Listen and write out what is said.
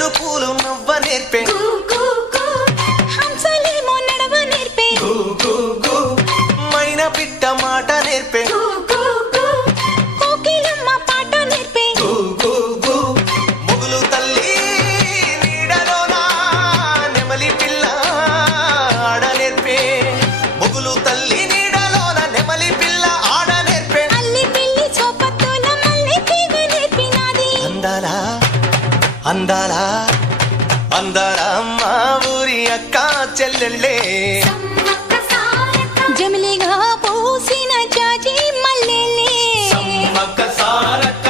విల్లు పూలు నవ్వ నేర్పే హంసలేమో నడవ నేర్పే మైనా పిట్ట మాట నేర్పే కోకిలమ్మ పాట నేర్పే ముగులు తల్లి నీడలోన నెమలి పిల్ల ఆడ నేర్పే ముగులు తల్లి నీడలోన నెమలి పిల్ల ఆడ నేర్పే అల్లి పిల్లి చోపత్తుల మల్లె తీగ నేర్పినాది అందాలా అందాలా అందాలా మా ఊరి అక్క చెల్లెళ్ళే జమిలిగా పూసిన జాజి మల్లెలే సమ్మక్క సారక్క